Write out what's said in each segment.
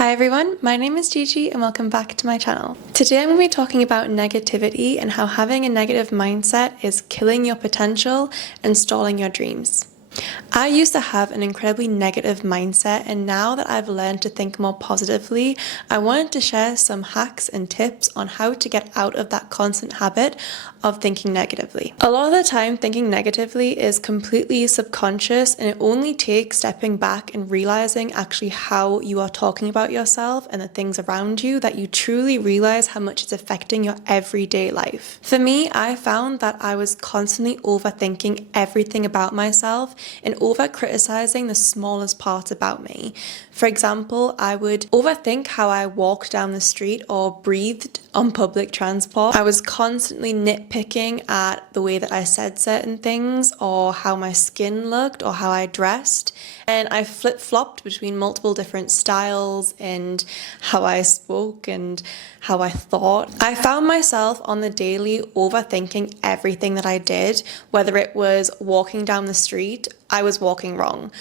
Hi everyone, my name is Gigi and welcome back to my channel. Today I'm going to be talking about negativity and how having a negative mindset is killing your potential and stalling your dreams. I used to have an incredibly negative mindset, and now that I've learned to think more positively, I wanted to share some hacks and tips on how to get out of that constant habit of thinking negatively. A lot of the time, thinking negatively is completely subconscious, and it only takes stepping back and realizing actually how you are talking about yourself and the things around you that you truly realize how much it's affecting your everyday life. For me, I found that I was constantly overthinking everything about myself and over-criticizing the smallest parts about me. For example, I would overthink how I walked down the street or breathed on public transport. I was constantly nitpicking at the way that I said certain things or how my skin looked or how I dressed. And I flip-flopped between multiple different styles and how I spoke and how I thought. I found myself on the daily overthinking everything that I did, whether it was walking down the street, I was walking wrong.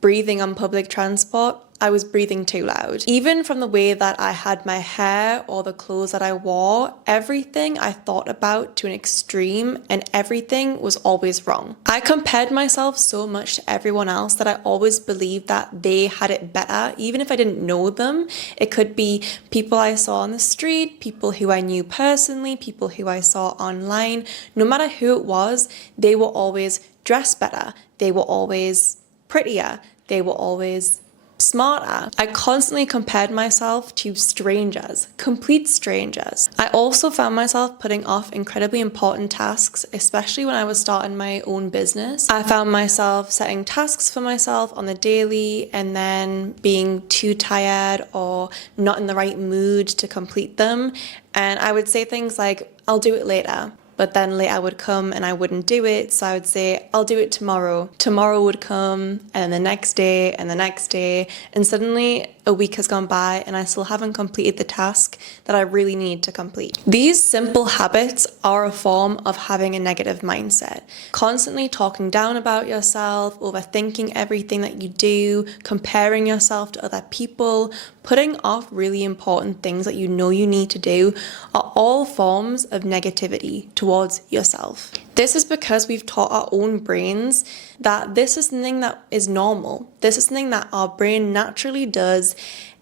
Breathing on public transport, I was breathing too loud. Even from the way that I had my hair or the clothes that I wore, everything I thought about to an extreme and everything was always wrong. I compared myself so much to everyone else that I always believed that they had it better, even if I didn't know them. It could be people I saw on the street, people who I knew personally, people who I saw online. No matter who it was, they were always dressed better. They were always prettier. They were always smarter. I constantly compared myself to strangers, complete strangers. I also found myself putting off incredibly important tasks, especially when I was starting my own business. I found myself setting tasks for myself on the daily and then being too tired or not in the right mood to complete them. And I would say things like, I'll do it later. But then later would come and I wouldn't do it. So I would say, I'll do it tomorrow. Tomorrow would come and the next day and the next day. And suddenly a week has gone by and I still haven't completed the task that I really need to complete. These simple habits are a form of having a negative mindset. Constantly talking down about yourself, overthinking everything that you do, comparing yourself to other people, putting off really important things that you know you need to do are all forms of negativity towards yourself. This is because we've taught our own brains that this is something that is normal. This is something that our brain naturally does.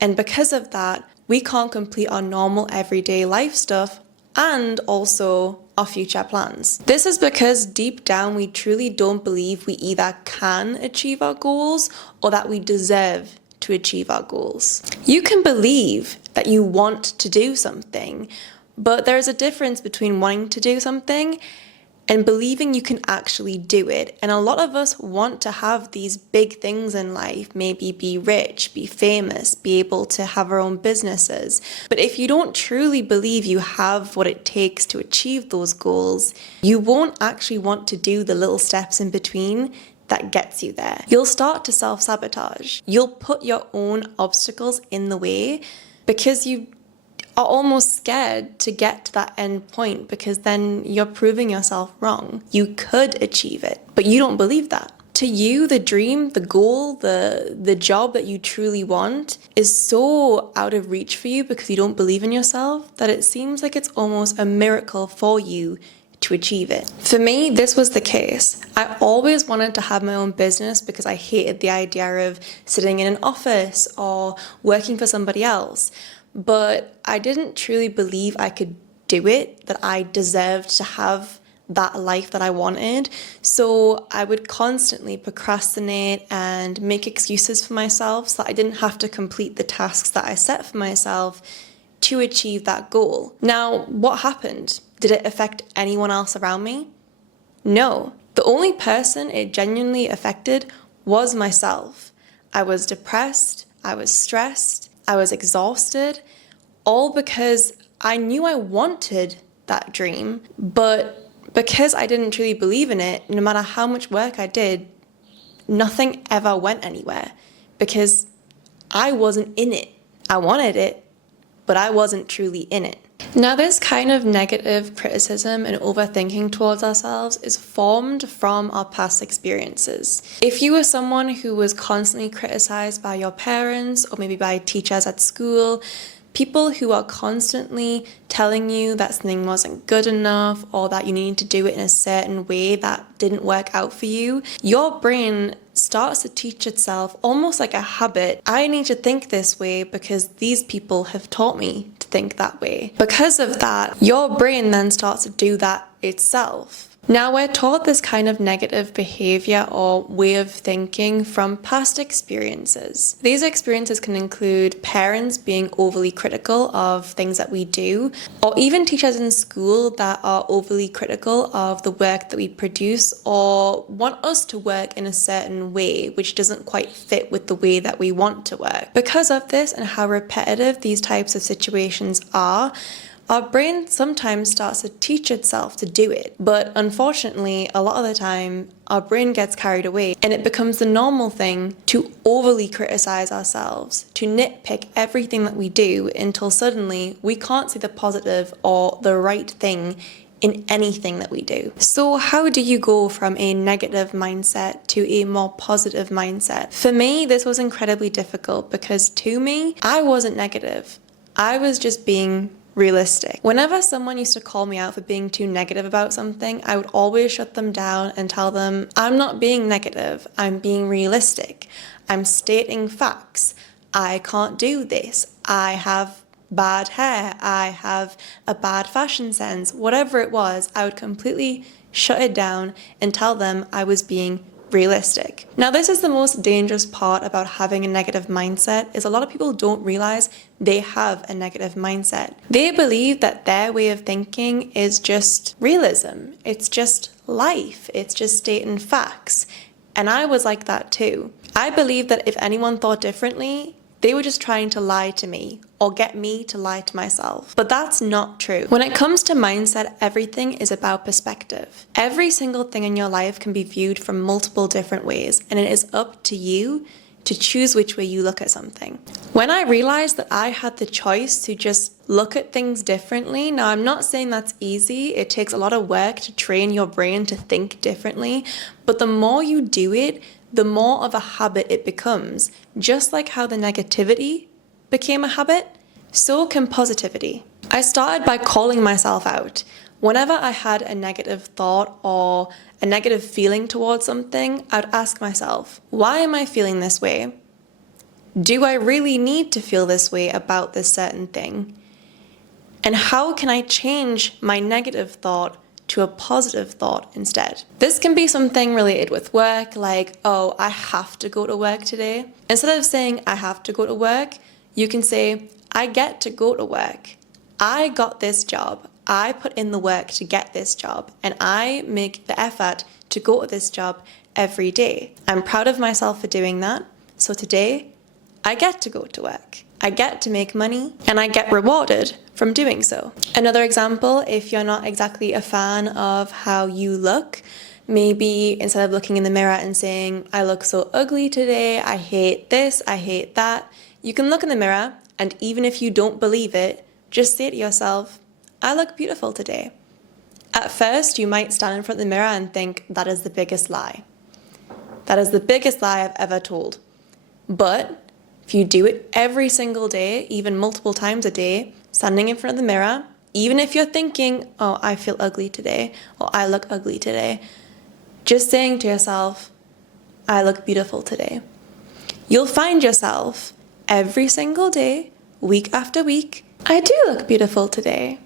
And because of that, we can't complete our normal everyday life stuff and also our future plans. This is because deep down we truly don't believe we either can achieve our goals or that we deserve to achieve our goals. You can believe that you want to do something, but there's a difference between wanting to do something and believing you can actually do it. And a lot of us want to have these big things in life, maybe be rich, be famous, be able to have our own businesses. But if you don't truly believe you have what it takes to achieve those goals, you won't actually want to do the little steps in between that gets you there. You'll start to self-sabotage. You'll put your own obstacles in the way because you are almost scared to get to that end point because then you're proving yourself wrong. You could achieve it, but you don't believe that. To you, the dream, the goal, the job that you truly want is so out of reach for you because you don't believe in yourself that it seems like it's almost a miracle for you to achieve it. For me, this was the case. I always wanted to have my own business because I hated the idea of sitting in an office or working for somebody else. But I didn't truly believe I could do it, that I deserved to have that life that I wanted. So I would constantly procrastinate and make excuses for myself so that I didn't have to complete the tasks that I set for myself to achieve that goal. Now, what happened? Did it affect anyone else around me? No. The only person it genuinely affected was myself. I was depressed, I was stressed, I was exhausted, all because I knew I wanted that dream, but because I didn't truly believe in it, no matter how much work I did, nothing ever went anywhere because I wasn't in it. I wanted it, but I wasn't truly in it. Now, this kind of negative criticism and overthinking towards ourselves is formed from our past experiences. If you were someone who was constantly criticized by your parents or maybe by teachers at school, people who are constantly telling you that something wasn't good enough or that you need to do it in a certain way that didn't work out for you, your brain starts to teach itself almost like a habit. I need to think this way because these people have taught me to think that way. Because of that, your brain then starts to do that itself. Now, we're taught this kind of negative behavior or way of thinking from past experiences. These experiences can include parents being overly critical of things that we do, or even teachers in school that are overly critical of the work that we produce or want us to work in a certain way, which doesn't quite fit with the way that we want to work. Because of this and how repetitive these types of situations are, our brain sometimes starts to teach itself to do it, but unfortunately, a lot of the time, our brain gets carried away and it becomes the normal thing to overly criticize ourselves, to nitpick everything that we do until suddenly we can't see the positive or the right thing in anything that we do. So how do you go from a negative mindset to a more positive mindset? For me, this was incredibly difficult because to me, I wasn't negative. I was just being realistic. Whenever someone used to call me out for being too negative about something, I would always shut them down and tell them, I'm not being negative, I'm being realistic. I'm stating facts. I can't do this. I have bad hair. I have a bad fashion sense. Whatever it was, I would completely shut it down and tell them I was being realistic. Now, this is the most dangerous part about having a negative mindset, is a lot of people don't realize they have a negative mindset. They believe that their way of thinking is just realism. It's just life. It's just stating facts. And I was like that too. I believed that if anyone thought differently, they were just trying to lie to me or get me to lie to myself. But that's not true. When it comes to mindset, everything is about perspective. Every single thing in your life can be viewed from multiple different ways, and it is up to you to choose which way you look at something. When I realized that I had the choice to just look at things differently, now I'm not saying that's easy. It takes a lot of work to train your brain to think differently, but the more you do it, the more of a habit it becomes. Just like how the negativity became a habit, so can positivity. I started by calling myself out. Whenever I had a negative thought or a negative feeling towards something, I'd ask myself, why am I feeling this way? Do I really need to feel this way about this certain thing? And how can I change my negative thought to a positive thought instead? This can be something related with work, like, oh, I have to go to work today. Instead of saying I have to go to work, you can say, I get to go to work. I got this job. I put in the work to get this job, and I make the effort to go to this job every day. I'm proud of myself for doing that. So today, I get to go to work. I get to make money, and I get rewarded from doing so. Another example, if you're not exactly a fan of how you look, maybe instead of looking in the mirror and saying, I look so ugly today, I hate this, I hate that, you can look in the mirror, and even if you don't believe it, just say to yourself, I look beautiful today. At first, you might stand in front of the mirror and think, that is the biggest lie. That is the biggest lie I've ever told. But if you do it every single day, even multiple times a day, standing in front of the mirror, even if you're thinking, oh, I feel ugly today, or I look ugly today, just saying to yourself, I look beautiful today. You'll find yourself every single day, week after week, I do look beautiful today.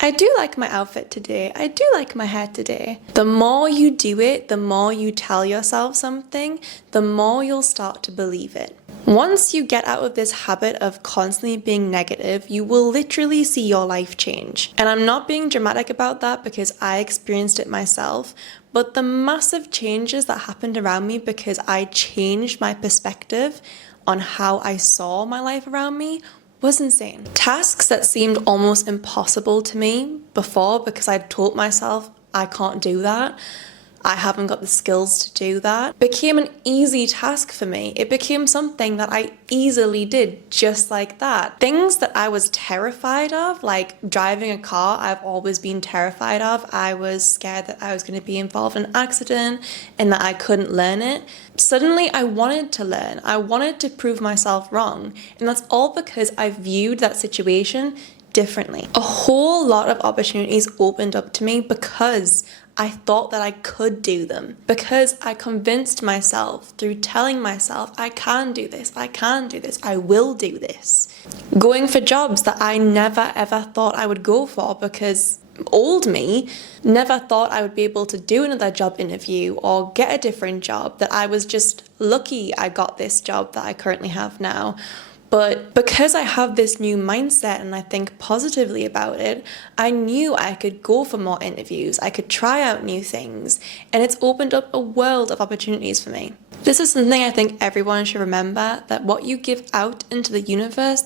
I do like my outfit today. I do like my hair today. The more you do it, the more you tell yourself something, the more you'll start to believe it. Once you get out of this habit of constantly being negative, you will literally see your life change. And I'm not being dramatic about that because I experienced it myself, but the massive changes that happened around me because I changed my perspective on how I saw my life around me was insane. Tasks that seemed almost impossible to me before because I'd told myself I can't do that, I haven't got the skills to do that, became an easy task for me. It became something that I easily did just like that. Things that I was terrified of, like driving a car, I've always been terrified of. I was scared that I was going to be involved in an accident and that I couldn't learn it. Suddenly I wanted to learn. I wanted to prove myself wrong. And that's all because I viewed that situation differently. A whole lot of opportunities opened up to me because I thought that I could do them, because I convinced myself through telling myself, I can do this, I can do this, I will do this. Going for jobs that I never ever thought I would go for because old me never thought I would be able to do another job interview or get a different job, that I was just lucky I got this job that I currently have now. But because I have this new mindset and I think positively about it, I knew I could go for more interviews, I could try out new things, and it's opened up a world of opportunities for me. This is something I think everyone should remember, that what you give out into the universe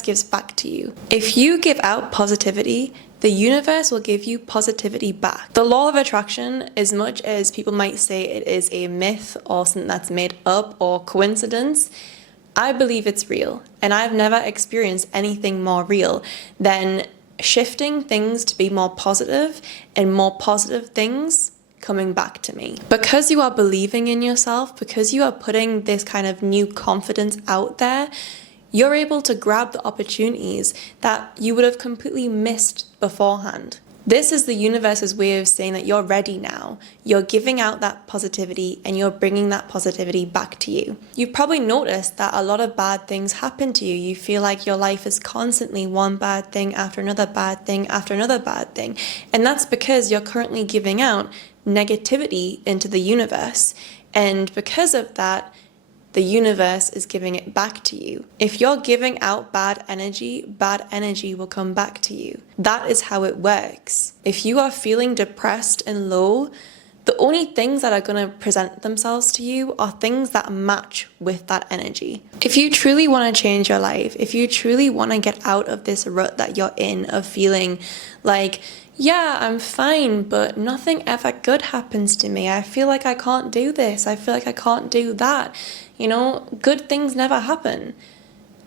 gives back to you. If you give out positivity, the universe will give you positivity back. The law of attraction, as much as people might say it is a myth or something that's made up or coincidence, I believe it's real, and I've never experienced anything more real than shifting things to be more positive and more positive things coming back to me. Because you are believing in yourself, because you are putting this kind of new confidence out there, you're able to grab the opportunities that you would have completely missed beforehand. This is the universe's way of saying that you're ready now. You're giving out that positivity and you're bringing that positivity back to you. You've probably noticed that a lot of bad things happen to you. You feel like your life is constantly one bad thing after another bad thing after another bad thing. And that's because you're currently giving out negativity into the universe. And because of that, the universe is giving it back to you. If you're giving out bad energy will come back to you. That is how it works. If you are feeling depressed and low, the only things that are going to present themselves to you are things that match with that energy. If you truly want to change your life, if you truly want to get out of this rut that you're in of feeling like, yeah, I'm fine, but nothing ever good happens to me. I feel like I can't do this. I feel like I can't do that. You know, good things never happen.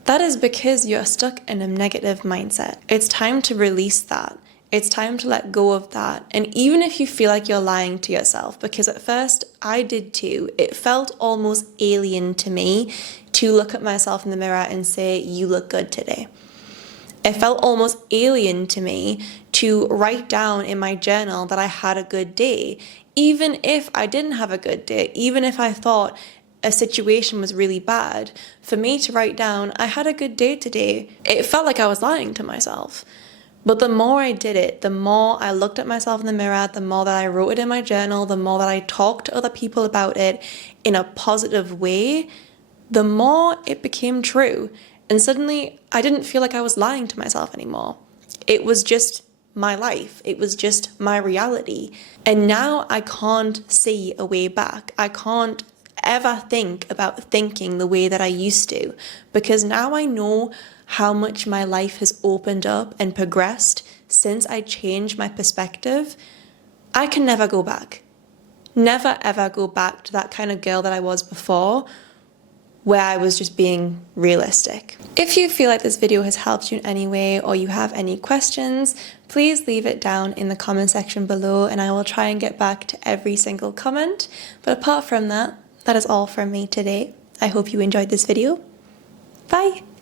That is because you're stuck in a negative mindset. It's time to release that. It's time to let go of that. And even if you feel like you're lying to yourself, because at first I did too, it felt almost alien to me to look at myself in the mirror and say, you look good today. It felt almost alien to me to write down in my journal that I had a good day, even if I didn't have a good day, even if I thought a situation was really bad. For me to write down, I had a good day today, it felt like I was lying to myself. But the more I did it, the more I looked at myself in the mirror, the more that I wrote it in my journal, the more that I talked to other people about it in a positive way, the more it became true. And suddenly I didn't feel like I was lying to myself anymore. It was just my life. It was just my reality. And now I can't see a way back. I can't ever think about thinking the way that I used to, because now I know how much my life has opened up and progressed since I changed my perspective. I can never go back. Never ever go back to that kind of girl that I was before, where I was just being realistic. If you feel like this video has helped you in any way or you have any questions, please leave it down in the comment section below and I will try and get back to every single comment. But apart from that, that is all from me today. I hope you enjoyed this video. Bye!